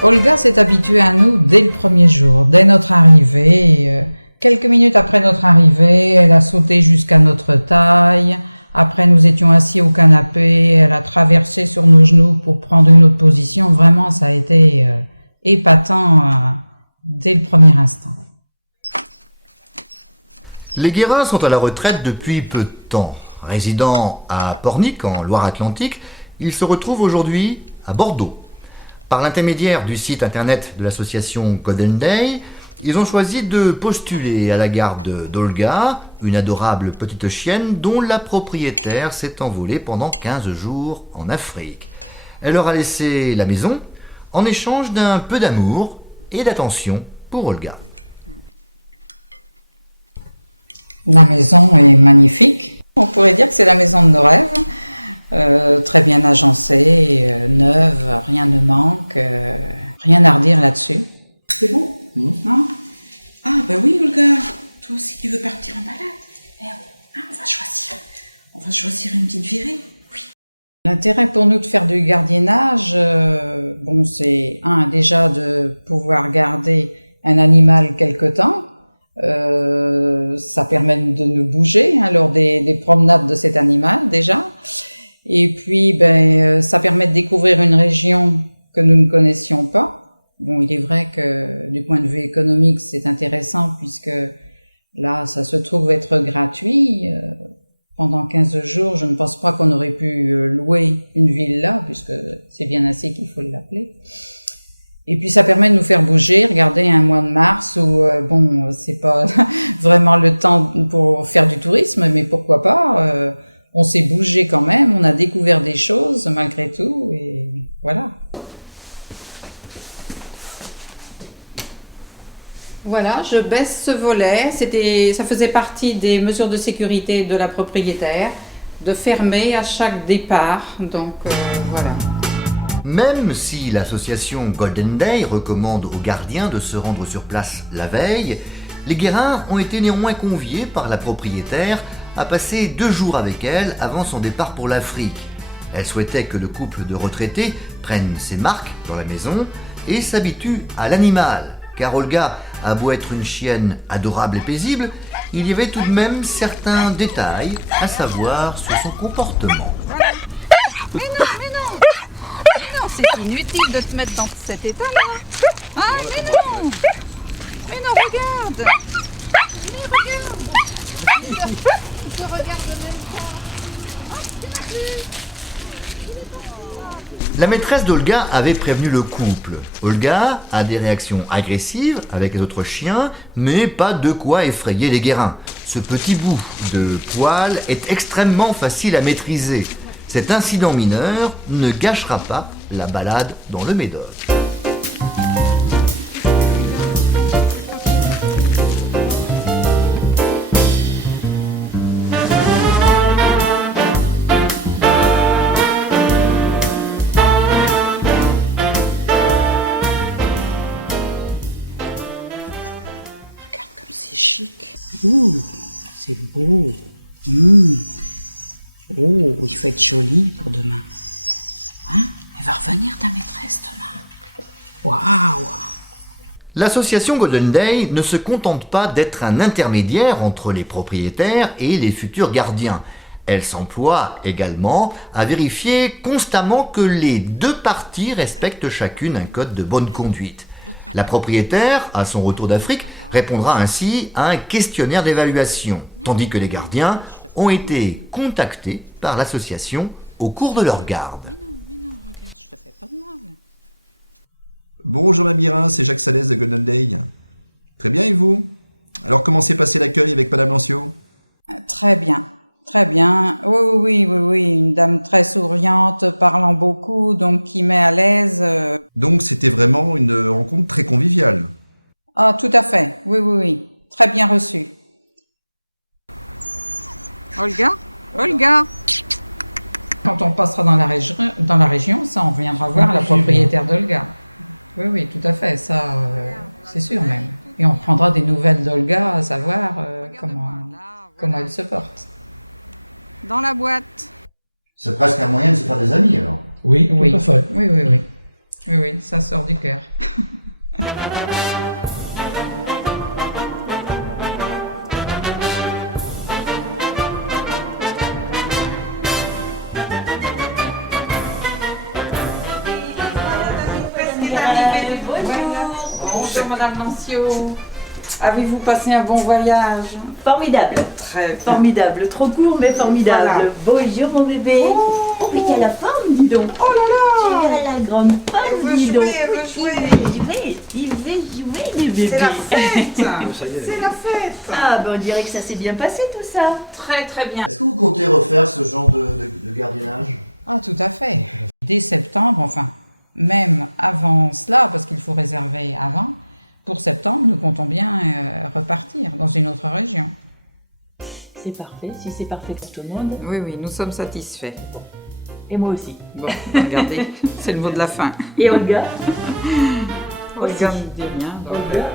Olga s'est habituée à nous dès le premier jour, dès notre arrivée. Quelques minutes après notre arrivée, elle a sauté jusqu'à notre taille. Après, nous étions assis au canapé. Elle a traversé sur nos genoux pour prendre une autre position. Vraiment, ça a été épatant dès le premier instant. Les Guérins sont à la retraite depuis peu de temps. Résidant à Pornic, en Loire-Atlantique, ils se retrouvent aujourd'hui à Bordeaux. Par l'intermédiaire du site internet de l'association Golden Day, ils ont choisi de postuler à la garde d'Olga, une adorable petite chienne dont la propriétaire s'est envolée pendant 15 jours en Afrique. Elle leur a laissé la maison en échange d'un peu d'amour et d'attention pour Olga. La maison est magnifique. On pourrait dire que c'est la maison de nos rêves. Très bien agencée, neuve, rien ne manque, rien à redire là-dessus. C'est bon hein? Ah ben oui Olga, toi aussi tu veux partir en balade. On va choisir une petite virée. Oui. L'intérêt pour nous de faire du gardiennage, c'est déjà de pouvoir garder un animal quelque temps. Ça permet de nous bouger lors des promenades de cet animal déjà. Et puis, ça permet de découvrir une région que nous ne connaissions pas. Bon, il est vrai que du point de vue économique, c'est intéressant puisque là, ça se trouve être gratuit. Pendant 15 jours, je ne pense pas qu'on aurait pu louer une villa puisque c'est bien assez qu'il faut l'appeler. Et puis, ça permet de nous faire bouger. Regardez, un mois de mars où, c'est pas vraiment le temps pour faire du tourisme, mais pourquoi pas on s'est bougé quand même, on a découvert des choses malgré tout, et voilà. Voilà, je baisse ce volet. Ça faisait partie des mesures de sécurité de la propriétaire, de fermer à chaque départ, donc voilà. Même si l'association Golden Day recommande aux gardiens de se rendre sur place la veille, les Guérins ont été néanmoins conviés par la propriétaire à passer 2 jours avec elle avant son départ pour l'Afrique. Elle souhaitait que le couple de retraités prenne ses marques dans la maison et s'habitue à l'animal, car Olga a beau être une chienne adorable et paisible, il y avait tout de même certains détails à savoir sur son comportement. Voilà. Mais non, c'est inutile de te mettre dans cet état-là. Ah, mais non, regarde. Je regarde même pas. Ah, tu n'as plus. La maîtresse d'Olga avait prévenu le couple. Olga a des réactions agressives avec les autres chiens, mais pas de quoi effrayer les Guérins. Ce petit bout de poil est extrêmement facile à maîtriser. Cet incident mineur ne gâchera pas la balade dans le Médoc. C'est chic. Ouh, c'est beau. Oh, il faut être joli pour demain. Hein? Elle va revenir ta maîtresse demain. Waouh! L'association Golden Day ne se contente pas d'être un intermédiaire entre les propriétaires et les futurs gardiens. Elle s'emploie également à vérifier constamment que les 2 parties respectent chacune un code de bonne conduite. La propriétaire, à son retour d'Afrique, répondra ainsi à un questionnaire d'évaluation, tandis que les gardiens ont été contactés par l'association au cours de leur garde. Mais non, regarde, je te fais pas de mal. Bonjour Madame Guérin, c'est Jacques Salès de Golden Day. Très bien, et vous? Alors comment s'est passé l'accueil avec Madame Lancio? Très bien. Oui, une dame très souriante, parlant beaucoup, donc qui met à l'aise. Donc c'était vraiment une rencontre très conviviale. Ah, tout à fait, oui, très bien reçue. Olga, Quand on passera dans la région, ça, on reviendra voir la propriétaire d'Olga. Oui, oui, tout à fait, ça, c'est sûr même. Et on prendra des nouvelles d'Olga, à savoir comment elle se porte. Dans la boîte. C'est presque un moyen de se faire des amis alors. Oui, tout à fait. Oui, oui, oui. Oui, oui, ça sort du cœur. Bonjour Madame Nancio. Avez-vous passé un bon voyage? Formidable. Très Formidable. Trop court, mais formidable. Bonjour, mon bébé. Oh, mais t'as la forme, dis donc. Oh là là. Tu as la grande forme, dis donc. Il veut jouer, le bébé. C'est la fête. C'est la fête. Ah, ben on dirait que ça s'est bien passé, tout ça. Très très bien. Est-ce que vous comptez refaire ce genre de gardiennage? Ah, tout à fait. Dès septembre, enfin, même avant cela, parce qu'il faut réserver avant, pour septembre, nous comptons bien repartir dans une autre région. C'est parfait. Si c'est parfait pour tout le monde. Oui, oui, nous sommes satisfaits. Et moi aussi. Bon, regardez, c'est le mot de la fin. Et Olga Olga ne dit rien. Donc... Olga.